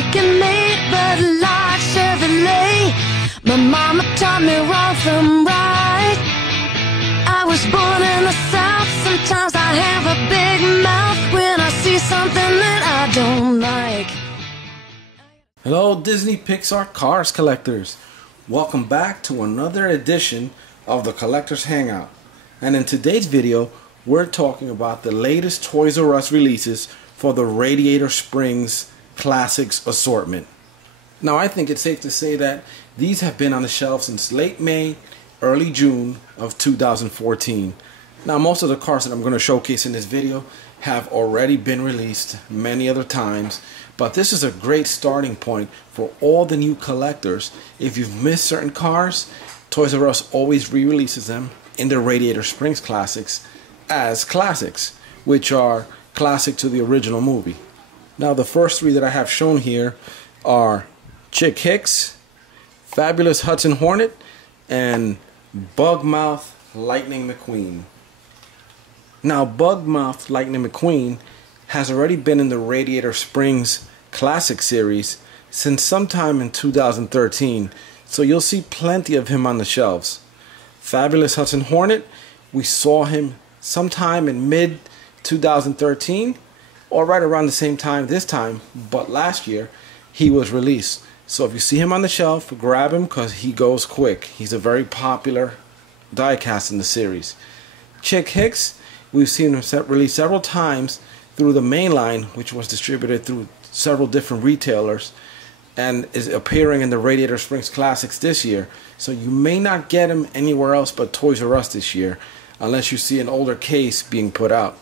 making me, but like Chevrolet. My mama taught me wrong from right. I was born in the South. Sometimes I have a big mouth when I see something that I don't like. Hello Disney Pixar Cars collectors. Welcome back to another edition of the Collectors Hangout. And in today's video, we're talking about the latest Toys R Us releases for the Radiator Springs Classics assortment. Now I think it's safe to say that these have been on the shelf since late May, early June of 2014. Now most of the cars that I'm going to showcase in this video have already been released many other times, but this is a great starting point for all the new collectors. If you've missed certain cars, Toys R Us always re-releases them in the Radiator Springs Classics as classics, which are classic to the original movie. Now the first three that I have shown here are Chick Hicks, Fabulous Hudson Hornet, and Bugmouth Lightning McQueen. Now Bugmouth Lightning McQueen has already been in the Radiator Springs Classic series since sometime in 2013, so you'll see plenty of him on the shelves. Fabulous Hudson Hornet, we saw him sometime in mid 2013 or right around the same time this time, but last year he was released. So if you see him on the shelf, grab him because he goes quick. He's a very popular diecast in the series. Chick Hicks, we've seen him released several times through the main line, which was distributed through several different retailers, and is appearing in the Radiator Springs Classics this year. So you may not get him anywhere else but Toys R Us this year, unless you see an older case being put out.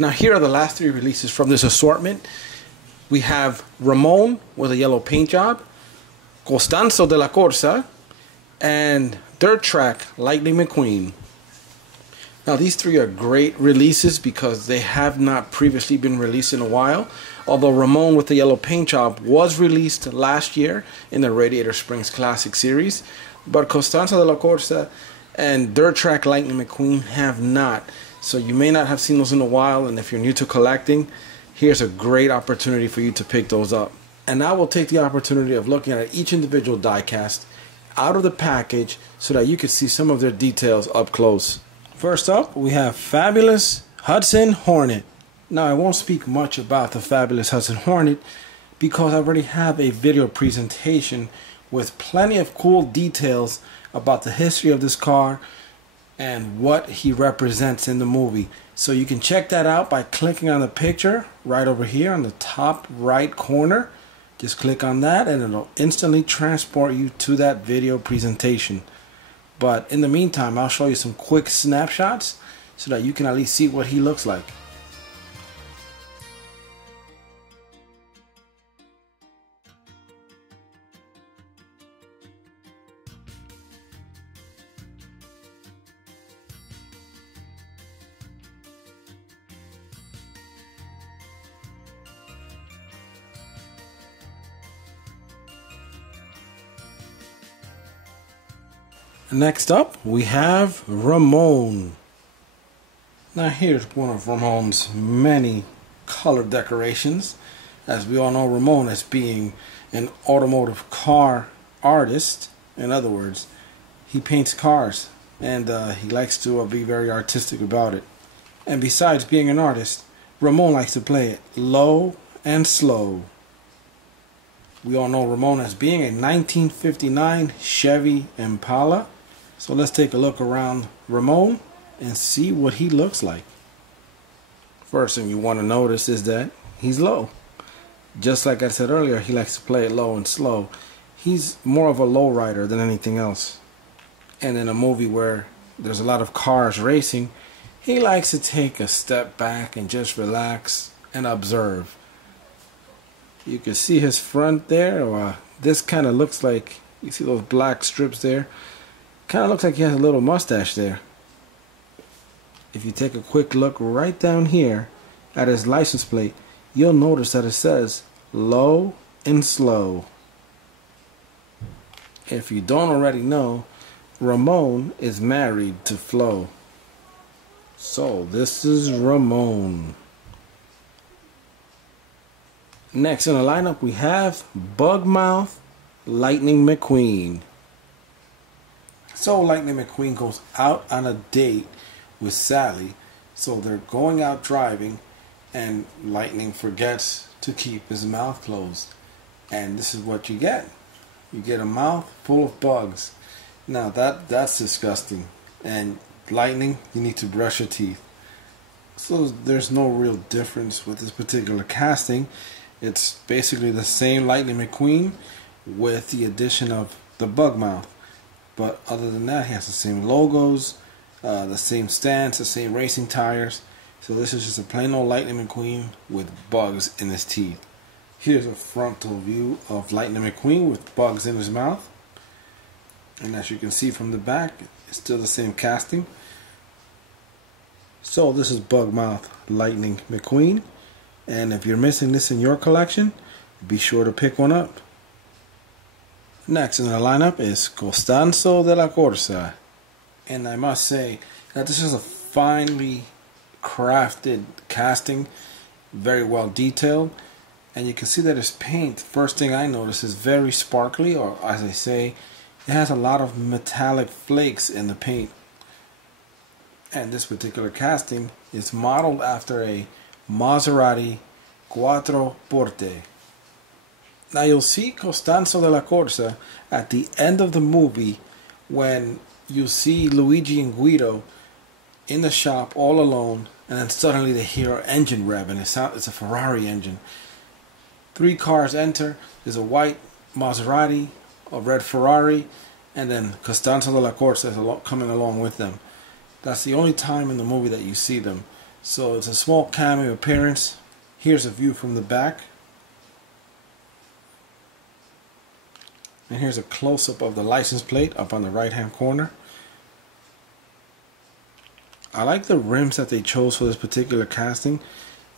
Now here are the last three releases from this assortment. We have Ramone with a yellow paint job, Costanzo De La Corsa, and Dirt Track Lightning McQueen. Now these three are great releases because they have not previously been released in a while. Although Ramone with the yellow paint job was released last year in the Radiator Springs Classic series, but Costanza De La Corsa and Dirt Track Lightning McQueen have not. So you may not have seen those in a while, and if you're new to collecting, here's a great opportunity for you to pick those up. And now we'll take the opportunity of looking at each individual diecast out of the package so that you can see some of their details up close. First up, we have Fabulous Hudson Hornet. Now I won't speak much about the Fabulous Hudson Hornet because I already have a video presentation with plenty of cool details about the history of this car and what he represents in the movie. So you can check that out by clicking on the picture right over here on the top right corner. Just click on that and it'll instantly transport you to that video presentation. But in the meantime, I'll show you some quick snapshots so that you can at least see what he looks like. Next up, we have Ramone. Now here's one of Ramone's many color decorations. As we all know Ramone as being an automotive car artist. In other words, he paints cars and he likes to be very artistic about it. And besides being an artist, Ramone likes to play it low and slow. We all know Ramone as being a 1959 Chevy Impala. So let's take a look around Ramone and see what he looks like. First thing you want to notice is that he's low. Just like I said earlier, he likes to play it low and slow. He's more of a low rider than anything else. And in a movie where there's a lot of cars racing, he likes to take a step back and just relax and observe. You can see his front there. This kind of looks like, you see those black strips there? Kind of looks like he has a little mustache there. If you take a quick look right down here at his license plate, you'll notice that it says low and slow. If you don't already know, Ramone is married to Flo. So this is Ramone. Next in the lineup we have Bugmouth Lightning McQueen. So Lightning McQueen goes out on a date with Sally. So they're going out driving, and Lightning forgets to keep his mouth closed. And this is what you get. You get a mouth full of bugs. Now that's disgusting. And Lightning, you need to brush your teeth. So there's no real difference with this particular casting. It's basically the same Lightning McQueen with the addition of the bug mouth. But other than that, he has the same logos, the same stance, the same racing tires. So this is just a plain old Lightning McQueen with bugs in his teeth. Here's a frontal view of Lightning McQueen with bugs in his mouth. And as you can see from the back, it's still the same casting. So this is Bugmouth Lightning McQueen. And if you're missing this in your collection, be sure to pick one up. Next in the lineup is Costanzo De La Corsa. And I must say that this is a finely crafted casting, very well detailed. And you can see that his paint, first thing I notice, is very sparkly, or as I say, it has a lot of metallic flakes in the paint. And this particular casting is modeled after a Maserati Quattro Porte. Now you'll see Costanzo De La Corsa at the end of the movie when you see Luigi and Guido in the shop all alone, and then suddenly they hear an engine rev, and it's a Ferrari engine. 3 cars enter. There's a white Maserati, a red Ferrari, and then Costanzo De La Corsa is coming along with them. That's the only time in the movie that you see them. So it's a small cameo appearance. Here's a view from the back. And here's a close-up of the license plate up on the right-hand corner. I like the rims that they chose for this particular casting.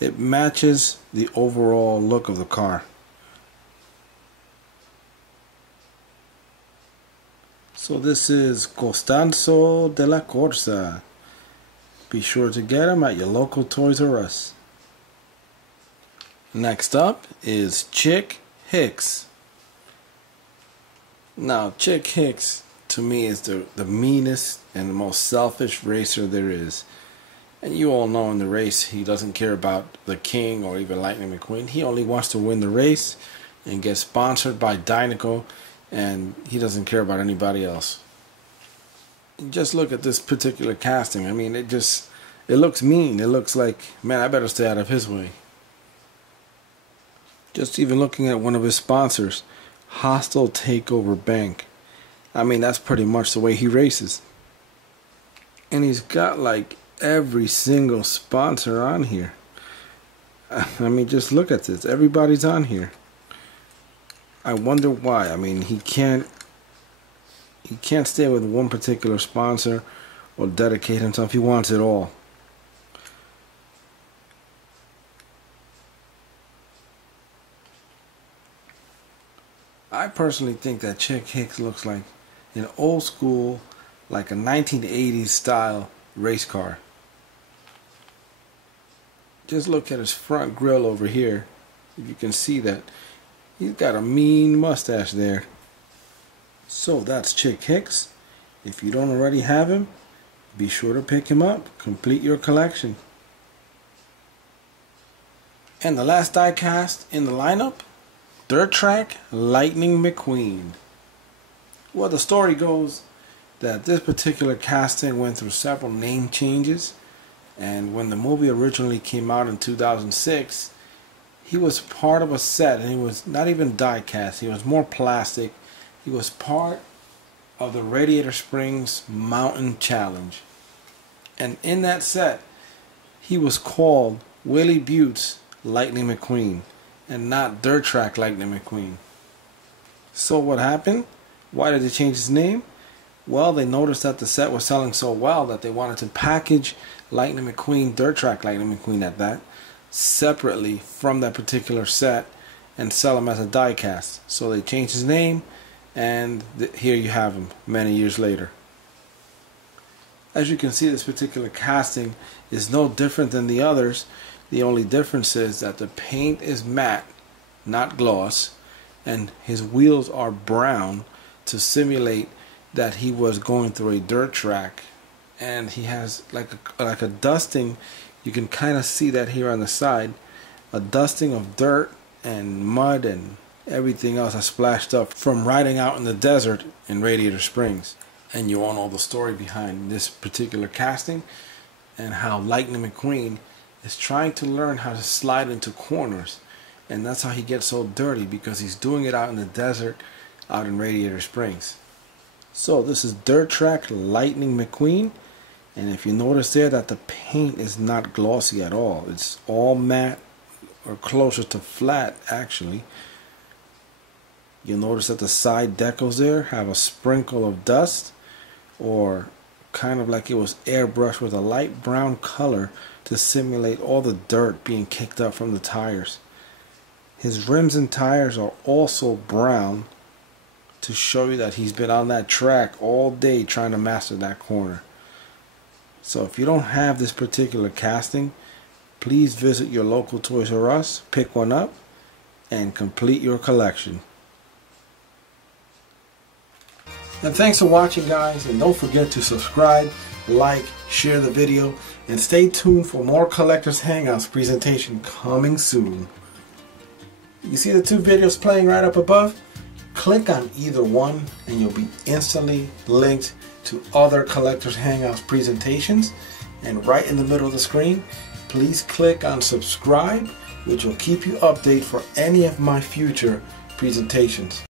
It matches the overall look of the car. So this is Costanzo De La Corsa. Be sure to get them at your local Toys R Us. Next up is Chick Hicks. Now Chick Hicks to me is the meanest and the most selfish racer there is. And you all know in the race he doesn't care about the King or even Lightning McQueen. He only wants to win the race and get sponsored by Dynaco, and he doesn't care about anybody else. Just look at this particular casting. I mean, it looks mean. It looks like, man, I better stay out of his way. Just even looking at one of his sponsors, Hostile Takeover Bank. I mean, that's pretty much the way he races. And he's got like every single sponsor on here. I mean, just look at this. Everybody's on here. I wonder why. I mean, he can't stay with one particular sponsor or dedicate himself. He wants it all. I personally think that Chick Hicks looks like an old school, like a 1980s style race car. Just look at his front grille over here. If you can see that, he's got a mean mustache there. So that's Chick Hicks. If you don't already have him, be sure to pick him up. Complete your collection. And the last die cast in the lineup, Dirt Track Lightning McQueen. Well, the story goes that this particular casting went through several name changes, and when the movie originally came out in 2006, he was part of a set, and he was not even die cast, he was more plastic. He was part of the Radiator Springs Mountain Challenge, and in that set he was called Willie Butte's Lightning McQueen and not Dirt Track Lightning McQueen. So what happened? Why did they change his name? Well, they noticed that the set was selling so well that they wanted to package Lightning McQueen, Dirt Track Lightning McQueen at that, separately from that particular set and sell him as a die cast. So they changed his name, and here you have him many years later. As you can see, this particular casting is no different than the others. The only difference is that the paint is matte not gloss, and his wheels are brown to simulate that he was going through a dirt track. And he has like a dusting. You can kind of see that here on the side, a dusting of dirt and mud and everything else has splashed up from riding out in the desert in Radiator Springs. And you all know the story behind this particular casting and how Lightning McQueen is trying to learn how to slide into corners, and that's how he gets so dirty, because he's doing it out in the desert out in Radiator Springs. So this is dirt track Lightning McQueen, and if you notice there that the paint is not glossy at all, it's all matte or closer to flat actually. You'll notice that the side decals there have a sprinkle of dust, or kind of like it was airbrushed with a light brown color to simulate all the dirt being kicked up from the tires. His rims and tires are also brown to show you that he's been on that track all day trying to master that corner. So if you don't have this particular casting, please visit your local Toys R Us, pick one up, and complete your collection. And thanks for watching, guys, and don't forget to subscribe, like, share the video, and stay tuned for more Collectors Hangouts presentation coming soon. You see the two videos playing right up above? Click on either one and you'll be instantly linked to other Collectors Hangouts presentations. And right in the middle of the screen, please click on subscribe, which will keep you updated for any of my future presentations.